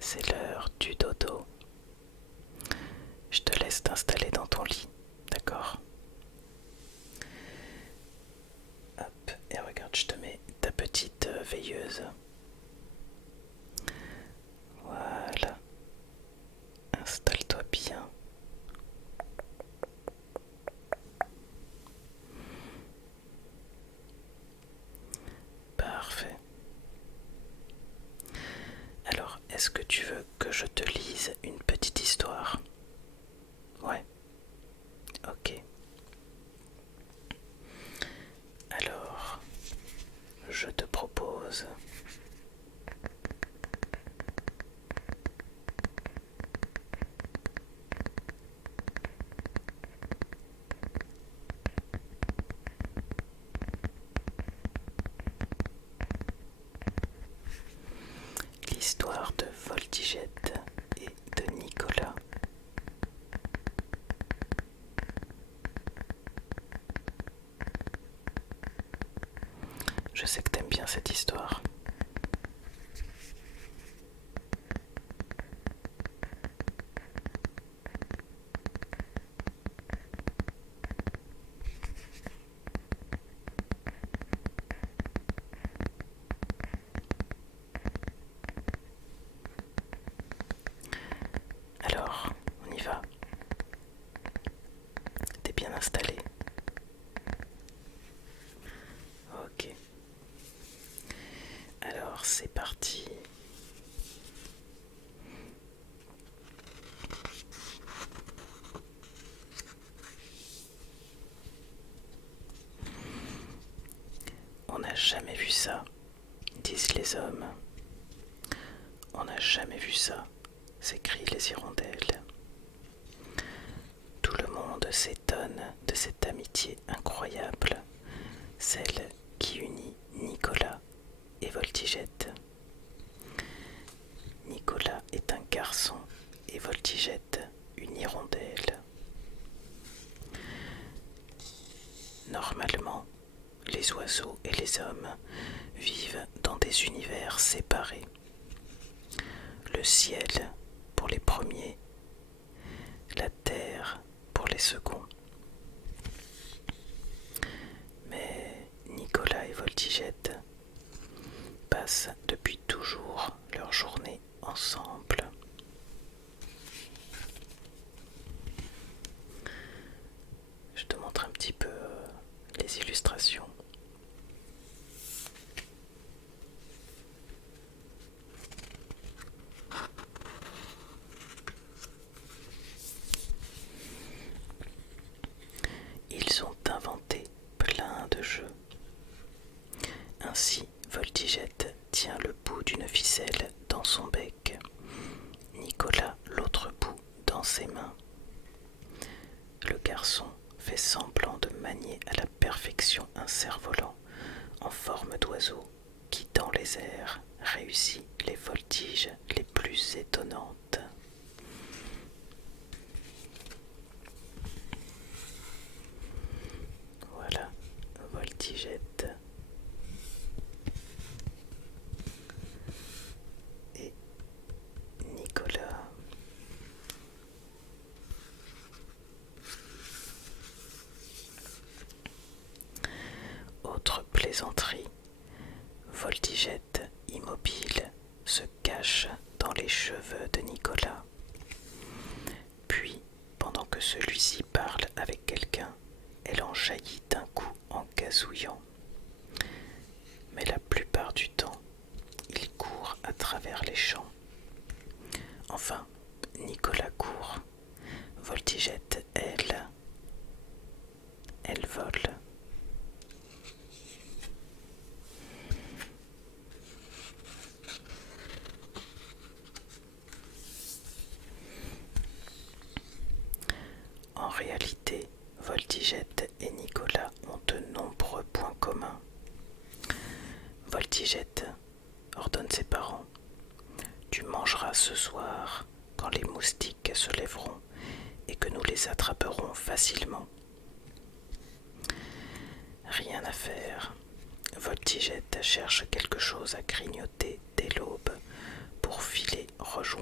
c'est l'heure du dodo. Je te laisse t'installer dans ton lit, d'accord? Hop, et regarde, je te mets ta petite veilleuse. Voilà, installe-toi bien. Parfait. Alors, est-ce que tu veux que je te lise une petite histoire? Ouais, ok. Alors, je te propose l'histoire de Voltigette et de Nicolas. Je sais que t'aimes bien cette histoire. Alors, on y va. T'es bien installé? Ok. Alors, c'est parti. On n'a jamais vu ça, disent les hommes. On n'a jamais vu ça, s'écrient les hirondelles. Tout le monde s'étonne de cette amitié incroyable, celle qui unit Nicolas et Voltigette. Nicolas est un garçon et Voltigette une hirondelle. Normalement, les oiseaux et les hommes vivent dans des univers séparés. Le ciel pour les premiers, la terre pour les seconds. Mais Nicolas et Voltigette passent depuis toujours leur journée ensemble. Je te montre un petit peu les illustrations. Ils ont inventé plein de jeux. Ainsi, Voltigette tient le bout d'une ficelle dans son bec, Nicolas l'autre bout dans ses mains. Le garçon fait semblant de manier à la perfection un cerf-volant en forme d'oiseau qui, dans les airs, réussit les voltiges les plus étonnantes. Voilà, Voltigette et Nicolas. Autre plaisanterie, Voltigette, immobile, se cache dans les cheveux de Nicolas. Puis, pendant que celui-ci parle avec quelqu'un, elle en jaillit d'un coup en gazouillant. Mais la plupart du temps, il court à travers les champs. Enfin, Nicolas court. Voltigette, elle vole. En réalité, Voltigette et Nicolas ont de nombreux points communs. Voltigette ordonne ses parents: tu mangeras ce soir quand les moustiques se lèveront et que nous les attraperons facilement. Rien à faire. Voltigette cherche quelque chose à grignoter dès l'aube pour filer rejoindre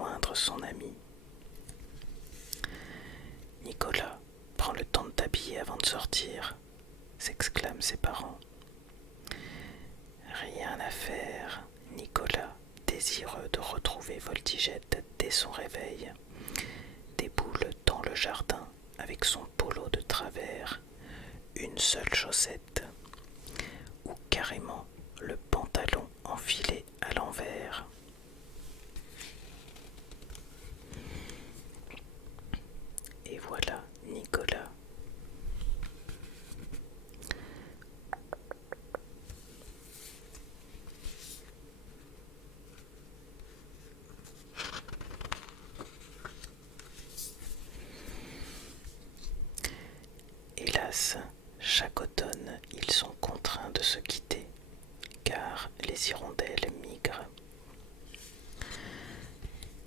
retrouver Voltigette dès son réveil, déboule dans le jardin avec son polo de travers, une seule chaussette, ou carrément le pantalon enfilé à l'envers. Et voilà Nicolas. Hélas, chaque automne, ils sont contraints de se quitter, car les hirondelles migrent.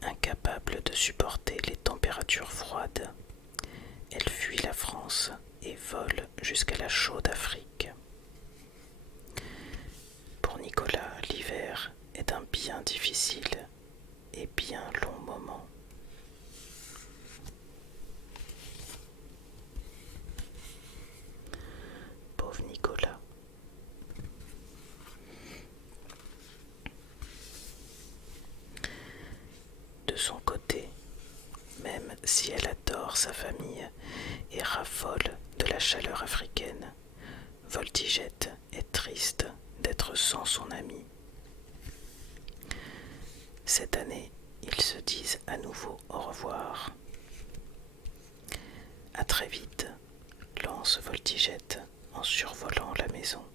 Incapables de supporter les températures froides, elles fuient la France et volent jusqu'à la chaude Afrique. Pour Nicolas, l'hiver est un bien difficile et bien long moment. Pauvre Nicolas. De son côté, même si elle adore sa famille et raffole de la chaleur africaine, Voltigette est triste d'être sans son ami. Cette année, ils se disent à nouveau au revoir. À très vite, lance Voltigette en survolant la maison.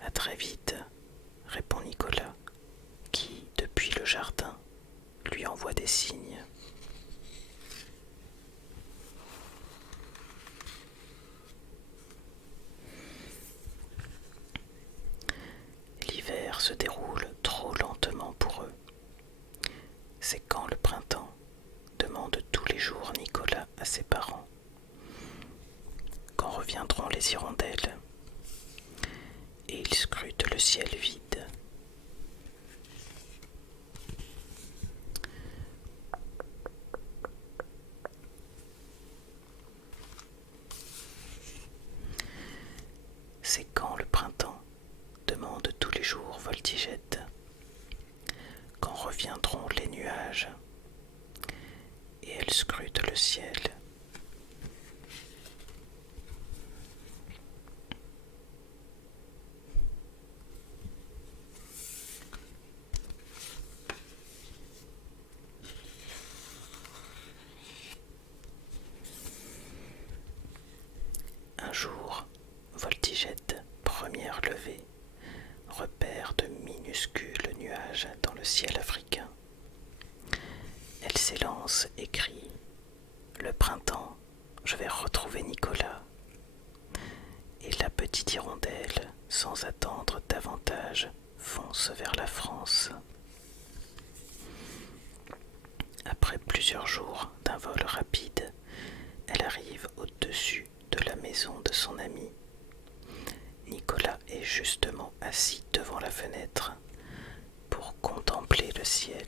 À très vite, répond Nicolas, qui, depuis le jardin, lui envoie des signes. L'hiver se déroule trop lentement pour eux. C'est quand le printemps, demande tous les jours Nicolas à ses parents. Quand reviendront les hirondelles? Et il scrute le ciel vide. C'est quand le printemps? Demande tous les jours Voltigette. Quand reviendront les nuages? Et elle scrute le ciel. Un jour, Voltigette, première levée, repère de minuscules nuages dans le ciel africain. Elle s'élance et crie « Le printemps, je vais retrouver Nicolas !» Et la petite hirondelle, sans attendre davantage, fonce vers la France. Après plusieurs jours d'un vol rapide, elle arrive au-dessus de la maison de son ami. Nicolas est justement assis devant la fenêtre pour contempler le ciel.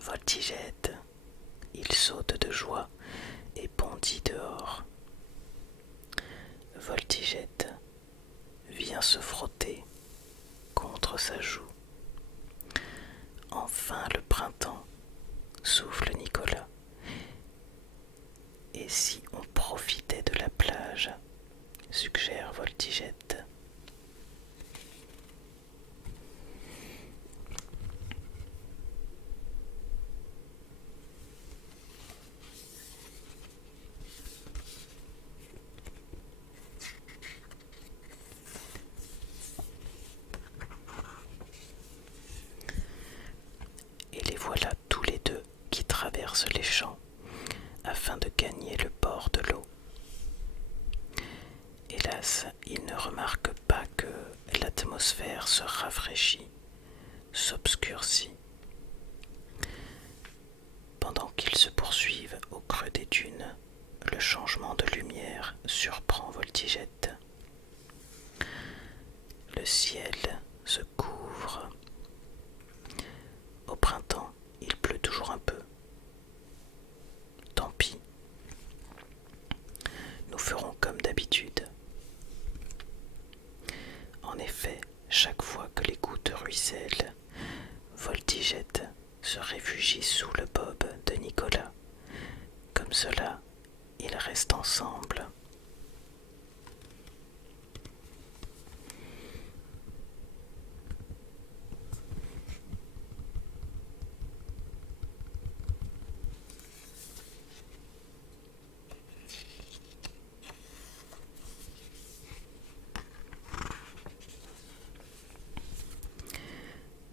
Voltigette, il saute de joie et bondit dehors. Voltigette vient se frotter contre sa joue. Enfin le printemps, souffle Nicolas. Et si on profitait de la plage, suggère Voltigette. Et les voilà tous les deux qui traversent les champs afin de gagner le bord de l'eau. Hélas, ils ne remarquent pas que l'atmosphère se rafraîchit, s'obscurcit. Pendant qu'ils se poursuivent au creux des dunes, le changement de lumière surprend Voltigette. Le ciel se couvre. Au printemps, il pleut toujours un peu. Tant pis. Nous ferons comme d'habitude. En effet, chaque fois que les gouttes ruissellent, Voltigette se réfugie sous le bob de Nicolas. Comme cela, ils restent ensemble.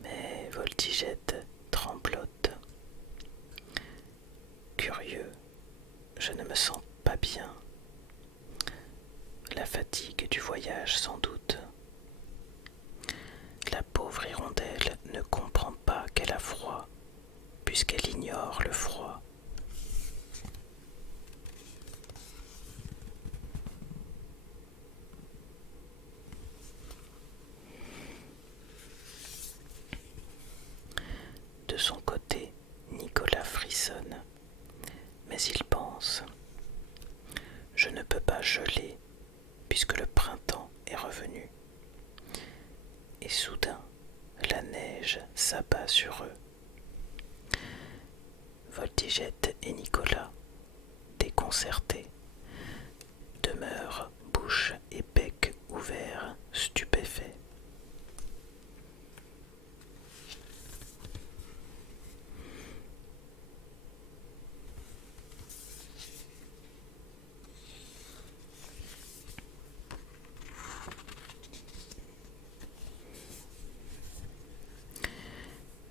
Mais Voltigette tremblote. Curieux, je ne me sens pas bien. La fatigue du voyage sans doute. La pauvre hirondelle ne comprend pas qu'elle a froid, puisqu'elle ignore le froid. De son côté, Nicolas frissonne, mais il pense: je ne peux pas geler, puisque le printemps est revenu. Et soudain, la neige s'abat sur eux. Voltigette et Nicolas, déconcertés, demeurent bouche et bec ouverts, stupéfaits.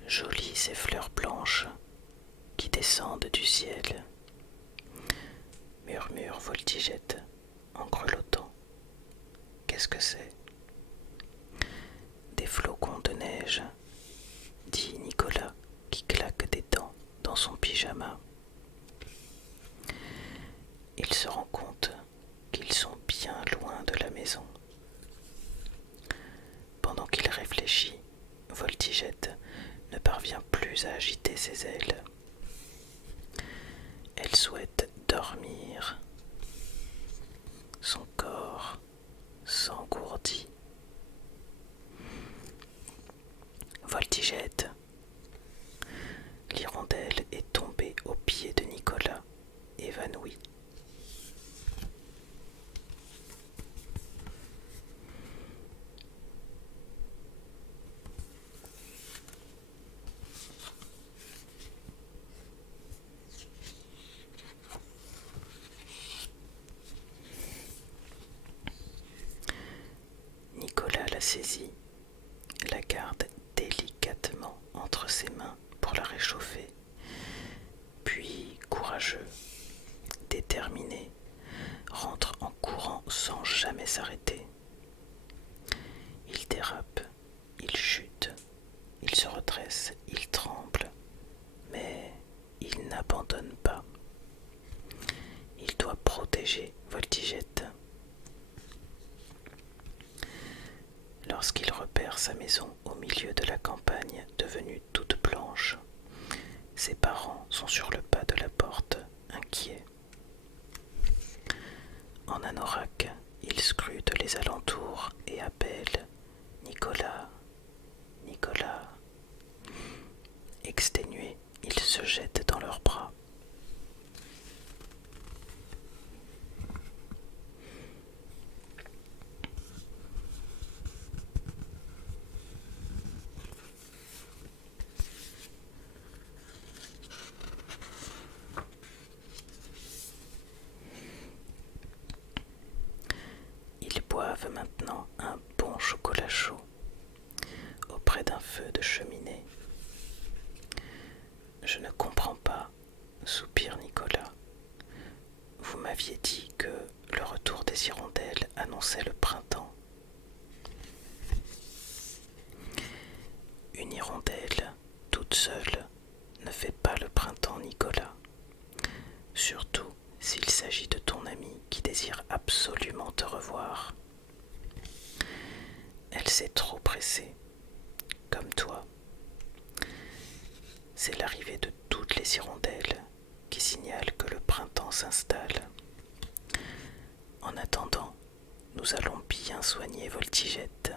Jolies ces fleurs blanches qui descendent du ciel, murmure Voltigette en grelottant. Qu'est-ce que c'est? Des flocons de neige, dit Nicolas qui claque des dents dans son pyjama. Il se rend compte qu'ils sont bien loin de la maison. Pendant qu'il réfléchit, Voltigette ne parvient plus à agiter ses ailes. Elle souhaite dormir. Son corps s'engourdit. Voltigette. L'hirondelle est tombée aux pieds de Nicolas, évanouie. Nicolas la saisit, la garde délicatement entre ses mains pour la réchauffer, puis, courageux, déterminé, rentre en courant sans jamais s'arrêter. Il dérape, il chute, il se redresse, il tremble, mais il n'abandonne pas. Il doit protéger Voltigette. Lorsqu'il repère sa maison au milieu de la campagne devenue toute blanche, ses parents sont sur le pas de la porte, inquiets. En anorak, il scrute les alentours et appelle « Nicolas, Nicolas ». Exténué, il se jette dans leurs bras. Ils boivent maintenant un bon chocolat chaud auprès d'un feu de cheminée. Je ne comprends pas, soupire Nicolas. Vous m'aviez dit que le retour des hirondelles annonçait le printemps. Une hirondelle, toute seule, ne fait pas le printemps, Nicolas. Surtout s'il s'agit de ton amie qui désire absolument te revoir. Elle s'est trop pressée, comme toi. C'est l'arrivée de toutes les hirondelles qui signale que le printemps s'installe. En attendant, nous allons bien soigner Voltigette.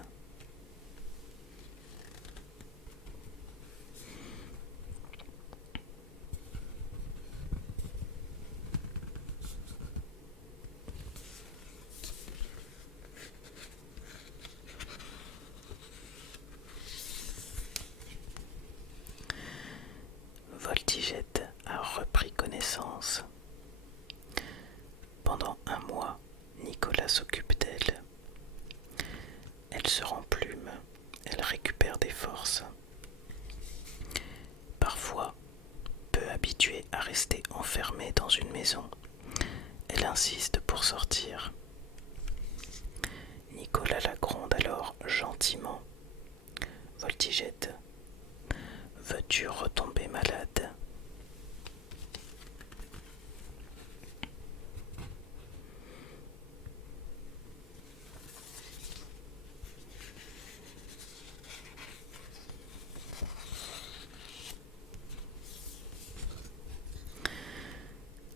elle récupère des forces. Parfois, peu habituée à rester enfermée dans une maison, elle insiste pour sortir. Nicolas la gronde alors gentiment. Voltigette, veux-tu retomber malade?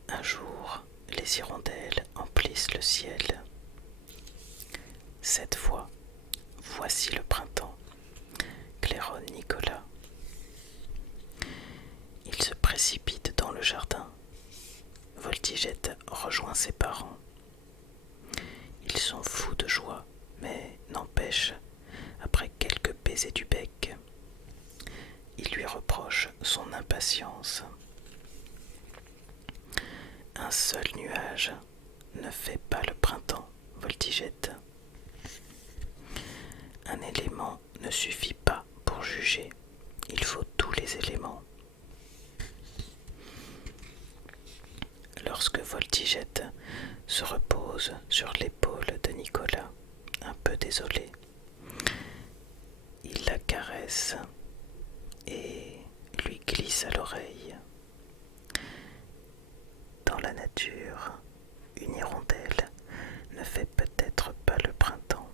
Un jour, les hirondelles emplissent le ciel. Cette fois, voici le printemps, claironne Nicolas. Il se précipite dans le jardin. Voltigette rejoint ses parents. Ils sont fous de joie, mais n'empêche, après quelques baisers du bec, ils lui reprochent son impatience. Un seul nuage ne fait pas le printemps, Voltigette. Un élément ne suffit pas pour juger, il faut tous les éléments. Lorsque Voltigette se repose sur l'épaule de Nicolas, un peu désolé, il la caresse et lui glisse à l'oreille. Dans la nature, une hirondelle ne fait peut-être pas le printemps.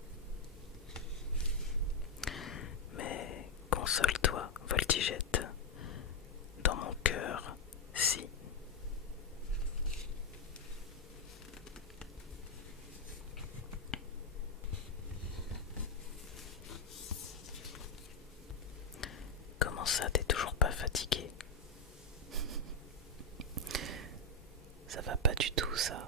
Mais console-toi, Voltigette, dans mon cœur, si. Comment ça, t'es toujours pas fatigué? Ça va pas du tout, ça.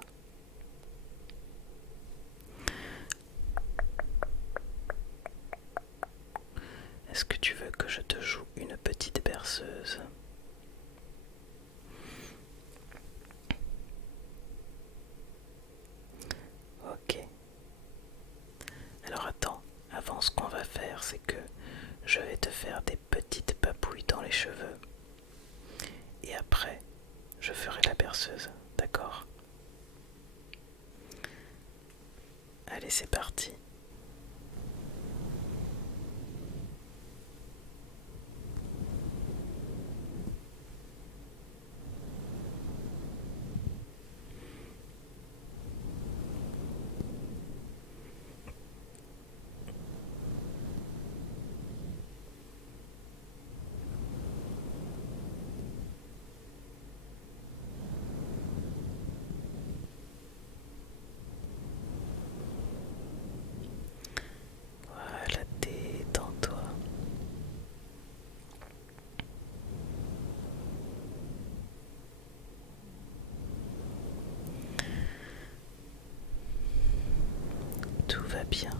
Est-ce que tu veux que je te joue une petite berceuse? Ok. Alors attends, avant ce qu'on va faire, c'est que je vais te faire des petites papouilles dans les cheveux. Et après, je ferai la berceuse, d'accord? Allez, c'est parti. Voilà, détends-toi. Tout va bien.